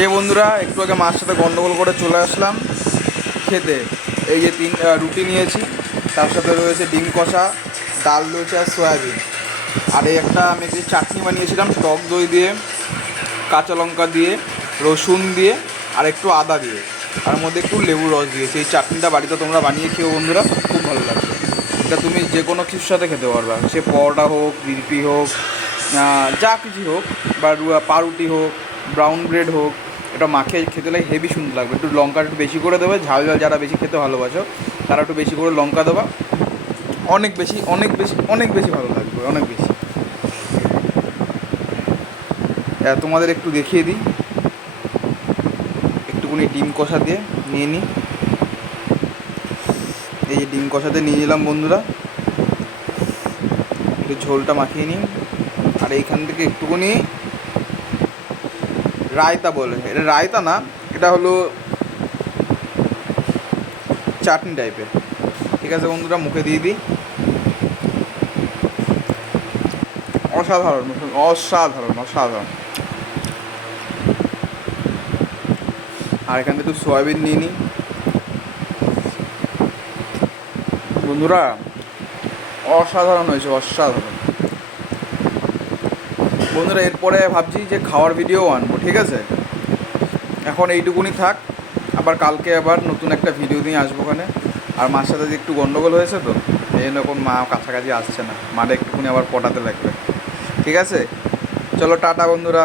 এই বন্ধুরা একটু আগে মার সাথে গন্ডগোল করে চলে আসলাম খেতে। এই যে রুটি নিয়েছি, তার সাথে রয়েছে ডিম কষা, ডাল রয়েছে আর সয়াবিন। আর এই একটা আমি একটি চাটনি বানিয়েছিলাম টক দই দিয়ে, কাঁচা লঙ্কা দিয়ে, রসুন দিয়ে আর একটু আদা দিয়ে, তার মধ্যে একটু লেবুর রস দিয়েছি। এই চাটনিটা বাড়িতে তোমরা বানিয়ে খেও বন্ধুরা, খুব ভালো লাগবে। এটা তুমি যে কোনো কিছুর সাথে খেতে পারবা, সে পরোটা হোক, রুটি হোক, যা কিছু হোক, বা পাউরুটি হোক, ব্রাউন ব্রেড হোক, এটা মাখে খেতে লাগে হেভি সুন্দর লাগবে। একটু লঙ্কা একটু বেশি করে দেবে, ঝাল ঝাল যারা বেশি খেতে ভালোবাসো তারা একটু বেশি করে লঙ্কা দেবা, অনেক বেশি অনেক বেশি অনেক বেশি ভালো লাগবে, অনেক বেশি। তোমাদের একটু দেখিয়ে দিই, একটুখানি ডিম কষা দিয়ে নিয়ে নিই। এই যে ডিম কষাতে নিয়ে নিলাম বন্ধুরা, একটু ঝোলটা মাখিয়ে নিই। আর এইখান থেকে একটুখানি রায়তা বলে, এটা রায়তা না, এটা হলো চাটনি টাইপের। ঠিক আছে বন্ধুরা, মুখে দিয়ে দিই। অসাধারণ অসাধারণ অসাধারণ। আর এখান থেকে একটু সয়াবিন নিয়ে নিই বন্ধুরা, অসাধারণ হয়েছে, অসাধারণ বন্ধুরা। এরপরে ভাবছি যে খাওয়ার ভিডিও আনবো, ঠিক আছে? এখন এইটুকুনি থাক, আবার কালকে আবার নতুন একটা ভিডিও নিয়ে আসবো ওখানে। আর মার সাথে যে একটু গন্ডগোল হয়েছে তো, এই রকম মা কাছাকাছি আসছে না, মাটা একটুকুনি আবার পটাতে লাগবে। ঠিক আছে, চলো টাটা বন্ধুরা।